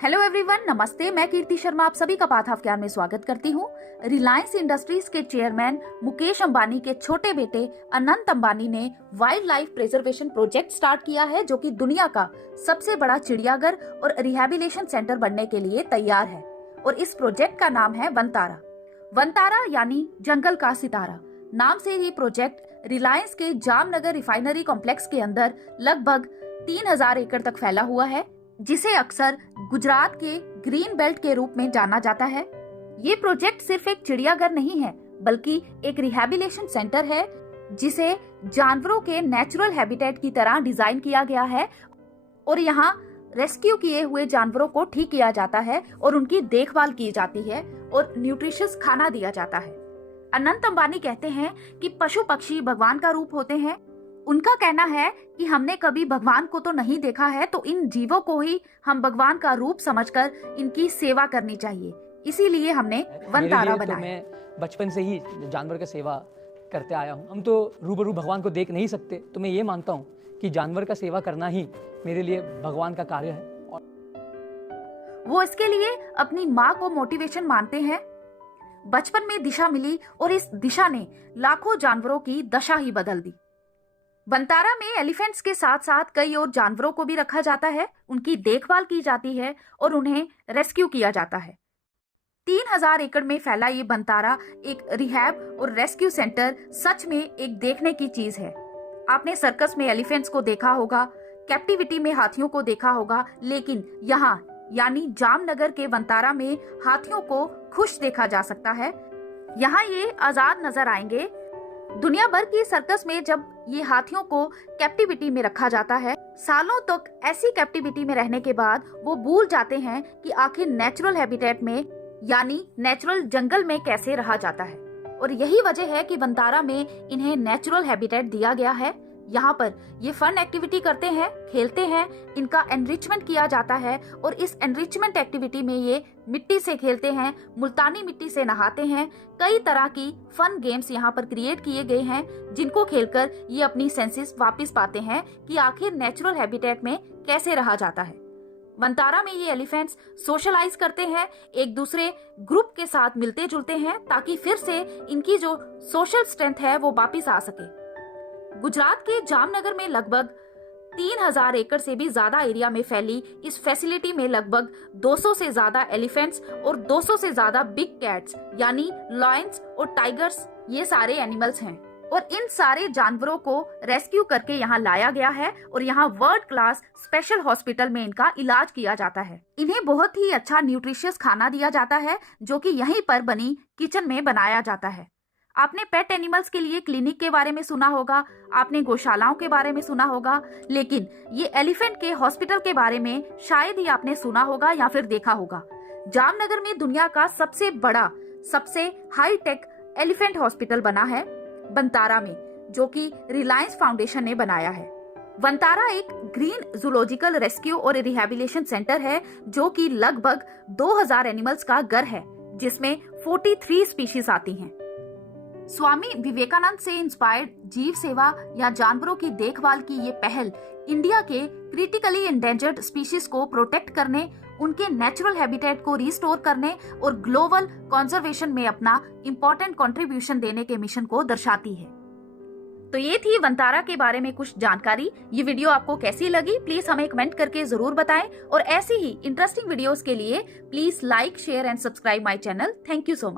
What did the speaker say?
Hello everyone, नमस्ते। मैं कीर्ति शर्मा आप सभी का पाथ ऑफ ज्ञान में स्वागत करती हूँ। रिलायंस इंडस्ट्रीज के चेयरमैन मुकेश अंबानी के छोटे बेटे अनंत अंबानी ने wild life preservation project start किया है, जो कि दुनिया का सबसे बड़ा चिड़ियाघर और रिहैबिलिटेशन सेंटर बनने के लिए तैयार है। और इस प्रोजेक्ट का नाम है वनतारा। वनतारा यानी जंगल का सितारा नाम से ये प्रोजेक्ट रिलायंस के जामनगर रिफाइनरी कॉम्प्लेक्स के अंदर लगभग 3000 एकड़ तक फैला हुआ है, जिसे अक्सर गुजरात के ग्रीन बेल्ट के रूप में जाना जाता है। ये प्रोजेक्ट सिर्फ एक चिड़ियाघर नहीं है, बल्कि एक रिहैबिलिटेशन सेंटर है, जिसे जानवरों के नेचुरल हैबिटेट की तरह डिजाइन किया गया है। और यहाँ रेस्क्यू किए हुए जानवरों को ठीक किया जाता है और उनकी देखभाल की जाती है और न्यूट्रिशियस खाना दिया जाता है। अनंत अंबानी कहते हैं कि पशु पक्षी भगवान का रूप होते हैं। उनका कहना है कि हमने कभी भगवान को तो नहीं देखा है, तो इन जीवों को ही हम भगवान का रूप समझकर इनकी सेवा करनी चाहिए। इसीलिए हमने वनतारा बनाया। तो मैं बचपन से ही जानवर का सेवा करते आया हूँ। हम तो रूबरू भगवान को देख नहीं सकते, तो मैं ये मानता हूँ कि जानवर का सेवा करना ही मेरे लिए भगवान का कार्य है। और वो इसके लिए अपनी माँ को मोटिवेशन मानते हैं। बचपन में दिशा मिली और इस दिशा ने लाखों जानवरों की दशा ही बदल दी। वनतारा में एलिफेंट्स के साथ साथ कई और जानवरों को भी रखा जाता है, उनकी देखभाल की जाती है और उन्हें रेस्क्यू किया जाता है। 3000 एकड़ में फैला ये वनतारा एक रिहैब और रेस्क्यू सेंटर सच में एक देखने की चीज है। आपने सर्कस में एलिफेंट्स को देखा होगा, कैप्टिविटी में हाथियों को देखा होगा, लेकिन यहाँ यानी जामनगर के वनतारा में हाथियों को खुश देखा जा सकता है। यहाँ ये आजाद नजर आएंगे। दुनिया भर की सर्कस में जब ये हाथियों को कैप्टिविटी में रखा जाता है, सालों तक ऐसी कैप्टिविटी में रहने के बाद वो भूल जाते हैं कि आखिर नेचुरल हैबिटेट में यानी नेचुरल जंगल में कैसे रहा जाता है। और यही वजह है कि वनतारा में इन्हें नेचुरल हैबिटेट दिया गया है। यहाँ पर ये फन एक्टिविटी करते हैं, खेलते हैं, इनका एनरिचमेंट किया जाता है। और इस एनरिचमेंट एक्टिविटी में ये मिट्टी से खेलते हैं, मुल्तानी मिट्टी से नहाते हैं। कई तरह की फन गेम्स यहाँ पर क्रिएट किए गए हैं, जिनको खेलकर ये अपनी सेंसेस वापस पाते हैं कि आखिर नेचुरल हैबिटेट में कैसे रहा जाता है। वनतारा में ये एलिफेंट्स सोशलाइज करते हैं, एक दूसरे ग्रुप के साथ मिलते जुलते हैं, ताकि फिर से इनकी जो सोशल स्ट्रेंथ है वो वापस आ सके। गुजरात के जामनगर में लगभग 3000 एकड़ से भी ज्यादा एरिया में फैली इस फैसिलिटी में लगभग 200 से ज्यादा एलिफेंट्स और 200 से ज्यादा बिग कैट्स यानी लायंस और टाइगर्स, ये सारे एनिमल्स हैं। और इन सारे जानवरों को रेस्क्यू करके यहाँ लाया गया है और यहाँ वर्ल्ड क्लास स्पेशल हॉस्पिटल में इनका इलाज किया जाता है। इन्हें बहुत ही अच्छा न्यूट्रिशियस खाना दिया जाता है, जो कि यहीं पर बनी किचन में बनाया जाता है। आपने पेट एनिमल्स के लिए क्लिनिक के बारे में सुना होगा, आपने गौशालाओं के बारे में सुना होगा, लेकिन ये एलिफेंट के हॉस्पिटल के बारे में शायद ही आपने सुना होगा या फिर देखा होगा। जामनगर में दुनिया का सबसे बड़ा, सबसे हाई टेक एलिफेंट हॉस्पिटल बना है वनतारा में, जो कि रिलायंस फाउंडेशन ने बनाया है। वनतारा एक ग्रीन जूलॉजिकल रेस्क्यू और रिहैबिलिटेशन सेंटर है, जो कि लगभग 2000 एनिमल्स का घर है, जिसमें 43 स्पीशीज आती हैं। स्वामी विवेकानंद से इंस्पायर्ड जीव सेवा या जानवरों की देखभाल की ये पहल इंडिया के क्रिटिकली एंडेंजर्ड स्पीशीज को प्रोटेक्ट करने, उनके नेचुरल हैबिटेट को रिस्टोर करने और ग्लोबल कंजर्वेशन में अपना इम्पोर्टेंट कंट्रीब्यूशन देने के मिशन को दर्शाती है। तो ये थी वनतारा के बारे में कुछ जानकारी। ये वीडियो आपको कैसी लगी प्लीज हमें कमेंट करके जरूर बताएं, और ऐसी ही इंटरेस्टिंग वीडियोस के लिए please like, share and subscribe my channel. Thank you so much.